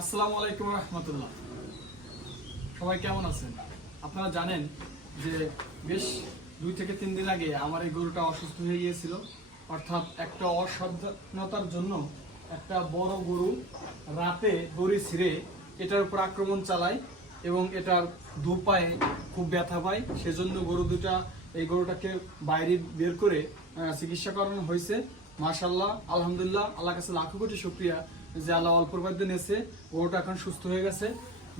আসসালামু আলাইকুম রহমতুল্লাহ। সবাই কেমন আছেন? আপনারা জানেন যে বেশ দুই থেকে তিন দিন আগে আমার এই গরুটা অসুস্থ হয়ে গিয়েছিল। অর্থাৎ একটা অসাবধানতার জন্য একটা বড় গরু রাতে দড়ি ছিঁড়ে এটার উপর আক্রমণ চালায় এবং এটার দু পায়ে খুব ব্যথা পায়। সেজন্য গরু দুটা, এই গরুটাকে বাইরে বের করে চিকিৎসা করানো হয়েছে। মাশাল্লাহ আলহামদুলিল্লাহ আল্লাহ কাছে লাখো কোটি শুক্রিয়া। যে আল্লাহ অল্পর মধ্যে নেছে গরুটা এখন সুস্থ হয়ে গেছে।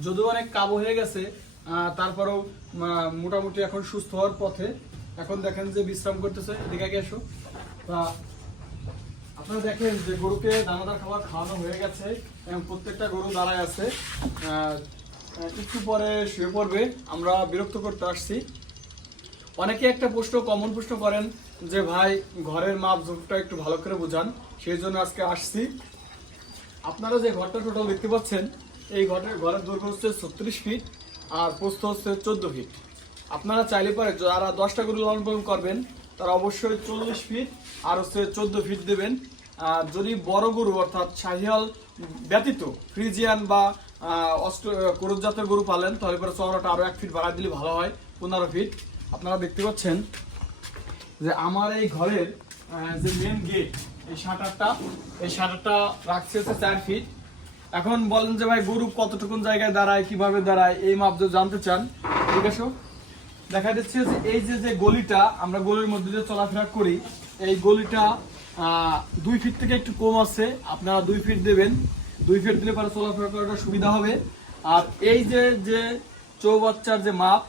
যদিও অনেক কাবু হয়ে গেছে তারপরেও মোটামুটি এখন সুস্থ হওয়ার পথে। এখন দেখেন যে বিশ্রাম করতেছে, এদিকে আগে এসো। তা, আপনারা দেখেন যে গরুকে দানাদার খাবার খাওয়ানো হয়ে গেছে, এবং প্রত্যেকটা গরু দাঁড়ায় আছে। একটু পরে শুয়ে পড়বে, আমরা বিরক্ত করতে আসছি। অনেকে একটা প্রশ্ন কমন প্রশ্ন করেন যে, ভাই, ঘরের মাপ ঝোঁকটা একটু ভালো করে বোঝান। সেই জন্য আজকে আসছি। আপনারা যে ঘরটা টোটাল দেখতে পাচ্ছেন, এই ঘরের ঘরের দৈর্ঘ্য হচ্ছে ছত্রিশ ফিট আর প্রস্থ হচ্ছে চোদ্দ ফিট আপনারা চাইলে পারে যারা দশটা গরু লালন পালন করবেন, তারা অবশ্যই চল্লিশ ফিট আর হচ্ছে চোদ্দ ফিট দেবেন। আর যদি বড় গরু, অর্থাৎ শাহিয়াল ব্যতীত ফ্রিজিয়ান বা অস্ট করুজ জাতের গরু পালেন, তাহলে পরে চওড়াটা আরও এক ফিট বাড়ায় দিলে ভালো হয়, পনেরো ফিট আপনারা দেখতে পাচ্ছেন যে আমার এই ঘরের যে মেন গেট এই শাটারটা এই শাটারটা রাখছে হচ্ছে চার ফিট এখন বলেন যে ভাই, গরু কতটুকুন জায়গায় দাঁড়ায়, কীভাবে দাঁড়ায়, এই মাপ জানতে চান, ঠিক আছে? দেখা যাচ্ছে যে এই যে যে গলিটা, আমরা গলির মধ্যে দিয়ে চলাফেরা করি, এই গলিটা দুই ফিট থেকে একটু কম আছে। আপনারা দুই ফিট দেবেন। দুই ফিট দিলে পরে চলাফেরা করাটা সুবিধা হবে। আর এই যে যে চৌবাচ্চার যে মাপ,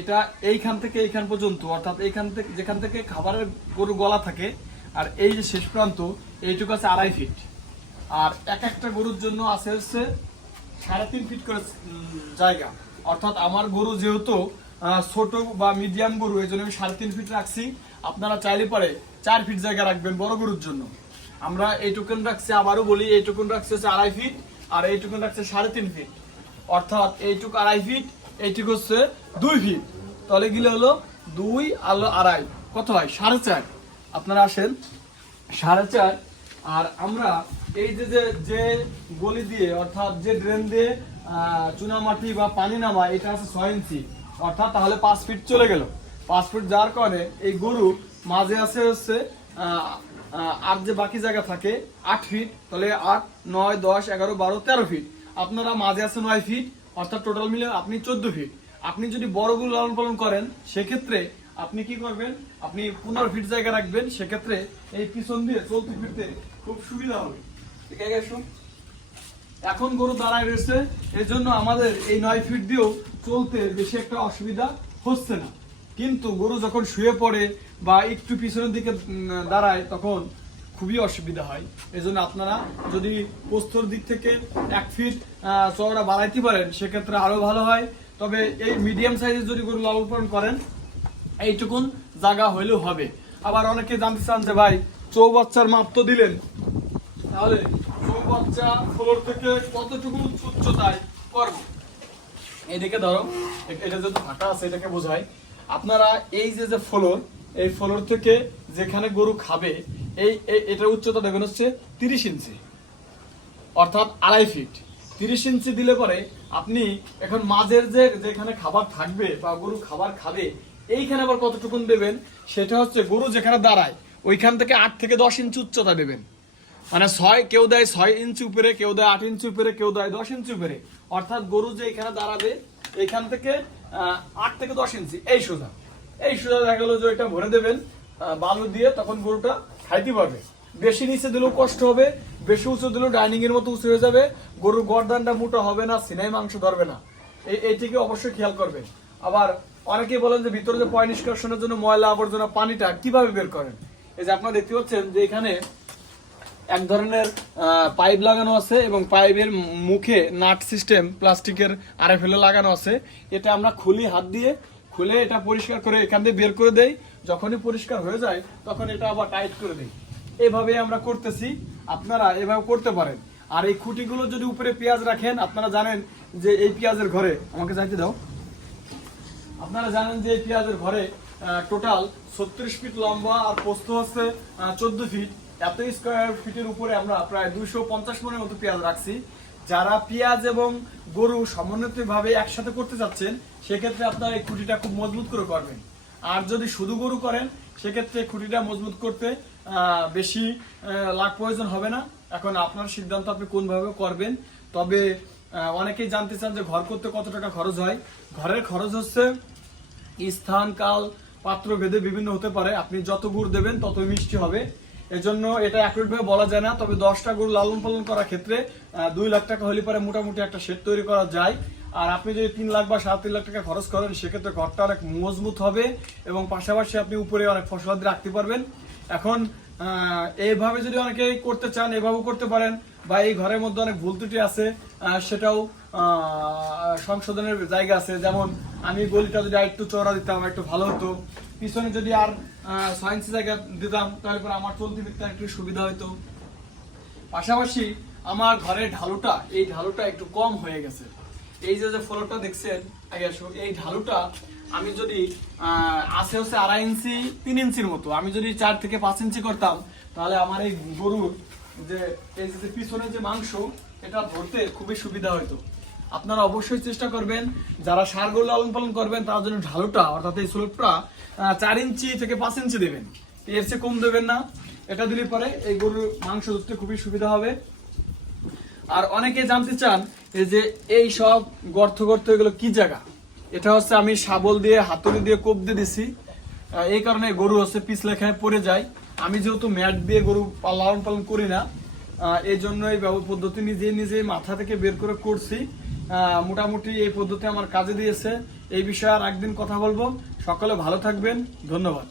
এটা এইখান থেকে এইখান পর্যন্ত, অর্থাৎ এইখান থেকে, যেখান থেকে খাবারের গরু গলা থাকে আর এই যে শেষ প্রান্ত, এইটুকু আছে আড়াই ফিট আর এক একটা গরুর জন্য আছে হচ্ছে সাড়ে তিন ফিট করে জায়গা। অর্থাৎ আমার গরু যেহেতু ছোট বা মিডিয়াম গরু, এই জন্য আমি সাড়ে তিন ফিট রাখছি। আপনারা চাইলে পরে চার ফিট জায়গা রাখবেন বড় গরুর জন্য। আমরা এইটুকুন রাখছি, আবারও বলি এইটুকুন রাখছি হচ্ছে আড়াই ফিট আর এইটুকুন রাখছে সাড়ে তিন ফিট অর্থাৎ এইটুকু আড়াই ফিট এইটুকু হচ্ছে দুই ফিট তাহলে গেলে হলো দুই আলো আড়াই। কত হয়? সাড়ে চার। আপনারা আসেন, সাড়ে চার, আর আমরা এই যে যে গলি দিয়ে, অর্থাৎ যে ড্রেন দিয়ে চুনামাটি বা পানি নামা, এটা আছে ছয় ইঞ্চি। অর্থাৎ তাহলে পাঁচ ফিট চলে গেল। পাঁচ ফিট যাওয়ার কারণে এই গরু মাঝে আছে হচ্ছে আর যে বাকি জায়গা থাকে, আট ফিট তাহলে আট, নয়, দশ, এগারো, বারো, তেরো ফিট আপনারা মাঝে আছে নয় ফিট অর্থাৎ টোটাল মিলে আপনি চোদ্দ ফিট আপনি যদি বড় গরু লালন পালন করেন, সেক্ষেত্রে আপনি কি করবেন? আপনি পনেরো ফিট জায়গা রাখবেন, সেক্ষেত্রে এই পিছন দিয়ে চলতে ফিরতে খুব সুবিধা হবে। ঠিক আছে। এখন গরু দাঁড়ায় রয়েছে এই জন্য আমাদের এই নয় ফিট দিয়েও চলতে বেশি একটা অসুবিধা হচ্ছে না। কিন্তু গরু যখন শুয়ে পড়ে বা একটু পিছনের দিকে দাঁড়ায়, তখন খুবই অসুবিধা হয়। এই জন্য আপনারা যদি পোস্তর দিক থেকে এক ফিট চওড়া বাড়াইতে পারেন, সেক্ষেত্রে আরও ভালো হয়। তবে এই মিডিয়াম সাইজের যদি গরু লালন পালন করেন এইটুকুন জায়গা হইলেও হবে। আবার অনেকে জানতে চান যে ভাই, চৌবাচ্চার মাপ তো দিলেন। তাহলে চৌবাচ্চা ফ্লোর থেকে কতটুকু উচ্চতায় করব? এদিকে ধরো এটা যদি ফাঁকা আছে, এটাকে বোঝায় আপনারা এই যে যে ফ্লোর এই ফ্লোর থেকে যেখানে গরু খাবে, এই- এটার উচ্চতা দেখবেন হচ্ছে তিরিশ ইঞ্চি। অর্থাৎ আড়াই ফিট। তিরিশ ইঞ্চি দিলে পরে আপনি এখন মাঝের যে যেখানে খাবার থাকবে বা গরু খাবার খাবে এইখানে আবার কতটুকুন দেবেন? সেটা হচ্ছে গরু যেখানে দাঁড়ায়, ওইখান থেকে আট থেকে দশ ইঞ্চি উচ্চতা দেবেন। মানে ছয় কেউ দেয় ছয় ইঞ্চি উপরে, কেউ দেয় আট ইঞ্চি উপরে, কেউ দেয় দশ ইঞ্চি উপরে। অর্থাৎ গরু যে এখানে দাঁড়াবে এখান থেকে আট থেকে দশ ইঞ্চি। এই সোজা। এই সোজা দেখা গেলো যে এটা ভরে দেবেন বালু দিয়ে তখন গরুটা খাইতে পারবে। বেশি নিচে দিলেও কষ্ট হবে, বেশি উঁচু দিলেও ডাইনিং এর মতো উঁচু হয়ে যাবে। গরুর গরদানটা মোটা হবে না, সিনাই মাংস ধরবে না। এই এইটিকে অবশ্যই খেয়াল করবে আবার অনেকেই বলেন যে ভিতরে যে পয় নিষ্কাশনের জন্য ময়লা আবর্জনা পানিটা কীভাবে বের করেন? এই যে আপনারা দেখতে পাচ্ছেন যে এখানে এক ধরনের পাইপ লাগানো আছে এবং পাইপের মুখে নাট সিস্টেম প্লাস্টিকের আরে ফেলে লাগানো আছে। এটা আমরা খুলি হাত দিয়ে, খুলে এটা পরিষ্কার করে এখান দিয়ে বের করে দেই। যখনই পরিষ্কার হয়ে যায়, তখন এটা আবার টাইট করে দেই। এভাবে আমরা করতেছি। আপনারা এভাবে করতে পারেন। আর এই খুঁটিগুলো যদি উপরে পেঁয়াজ রাখেন, আপনারা জানেন যে এই পেঁয়াজের ঘরে, আমাকে যাইতে দাও। আপনারা জানেন যে পেঁয়াজের ঘরে টোটাল ছত্রিশ ফিট লম্বা আর পোস্ত হচ্ছে চোদ্দ ফিট। এত স্কোয়ার ফিটের উপরে আমরা প্রায় দুইশো পঞ্চাশ মনের মতো পেঁয়াজ রাখছি। যারা পেঁয়াজ এবং গরু সমন্বিতভাবে একসাথে করতে চাচ্ছেন, সেক্ষেত্রে আপনারা এই খুঁটিটা খুব মজবুত করে করবেন। আর যদি শুধু গরু করেন, সেক্ষেত্রে খুঁটিটা মজবুত করতে বেশি লাখ প্রয়োজন হবে না। এখন আপনার সিদ্ধান্ত আপনি কোনভাবে করবেন? তবে অনেকেই জানতে চান যে ঘর করতে কত টাকা খরচ হয়? ঘরের খরচ হচ্ছে স্থান, কাল, পাত্র, ভেদে বিভিন্ন হতে পারে। আপনি যত গুড় দেবেন তত মিষ্টি হবে। এজন্য এটা অ্যাকুরেট ভাবে বলা যায় না। তবে দশটা গুড় লালন পালন করার ক্ষেত্রে দুই লাখ টাকা হলে পরে মোটামুটি একটা সেট তৈরি করা যায়। আর আপনি যদি তিন লাখ বা সাড়ে তিন লাখ টাকা খরচ করেন, সেক্ষেত্রে ঘরটা অনেক মজবুত হবে এবং পাশাপাশি আপনি উপরে অনেক ফসলাদি রাখতে পারবেন। এখন এইভাবে যদি অনেকে করতে চান, এভাবেও করতে পারেন বা এই ঘরের মধ্যে অনেক ভুল ত্রুটি আছে সেটাও সংশোধনের জায়গা আছে। যেমন আমি গলিটা যদি একটু চড়া দিতাম একটু ভালো হতো। পিছনে যদি আর ছয় জায়গা দিতাম, তাহলে পরে আমার চলতি ফিরতে একটু সুবিধা হতো পাশাপাশি আমার ঘরের ঢালুটা, এই ঢালুটা একটু কম হয়ে গেছে। এই যে যে দেখছেন এই ঢালুটা আমি যদি আছে হচ্ছে আড়াই ইঞ্চি, তিন ইঞ্চির মতো। আমি যদি চার থেকে পাঁচ ইঞ্চি করতাম, তাহলে আমার এই গরুর যে, এই যে পিছনে যে মাংস, এটা ধরতে খুবই সুবিধা হতো আপনারা অবশ্যই চেষ্টা করবেন, যারা সার গরু লালন পালন করবেন, তার জন্য ঢালুটা, অর্থাৎ এই স্লোপটা চার ইঞ্চি থেকে পাঁচ ইঞ্চি দেবেন। এর চেয়ে কম দেবেন না। এটা দিলে পরে এই গরুর মাংস ধরতে খুবই সুবিধা হবে। আর অনেকে জানতে চান, এই যে এই সব গর্ত গর্ত এগুলো কি জায়গা? এটা হচ্ছে আমি শাবল দিয়ে, হাতুড়ি দিয়ে কোপ দিয়ে দিছি। এই কারণে গরু হচ্ছে পিছলে খেয়ে পড়ে যায়। আমি যেহেতু ম্যাট দিয়ে গরু লালন পালন করি না এই জন্য এই পদ্ধতি নিজে নিজে মাথা থেকে বের করে করছি। মোটামুটি এই পদ্ধতি আমার কাজে দিয়েছে। এই বিষয়ে আর একদিন কথা বলব। সকলে ভালো থাকবেন। ধন্যবাদ।